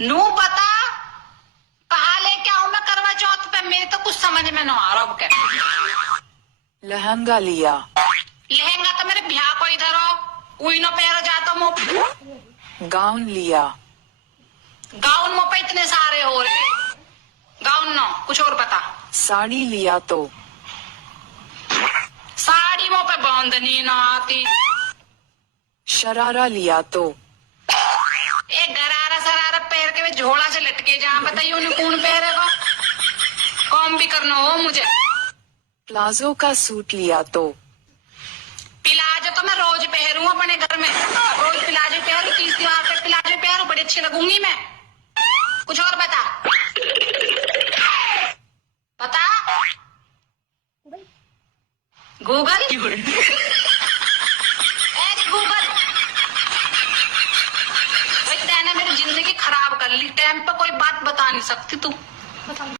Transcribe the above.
नू पता कहा लेके आऊं मैं करवा चौथ पे, मेरे तो कुछ समझ में ना आ रहा अब क्या। लहंगा लिया। लहंगा तो मेरे ब्याह को इधर हो उई ना पैर जाता मुंह। गाउन लिया। गाउन मुंह पे इतने सारे हो रहे, गाउन ना कुछ और बता। साड़ी लिया तो। साड़ी मुंह पे बांधनी ना आती। शरारा लिया तो। एक गरारा सरारा पैर के झोला से लटके जहाँ बताइए उन्हें कौन पहरेगा, काम भी करना हो मुझे। प्लाजो का सूट लिया तो। प्लाजो तो मैं रोज पहनूं अपने घर में, रोज प्लाजो पहनूं, 30 त्योहार पे प्लाजो पहनूं, बड़ी अच्छी लगूंगी मैं। कुछ और बता बता। गूगल गूगल भाई तेने मेरी जिंदगी खराब कर ली, टाइम पे कोई बात बता नहीं सकती तू। बता।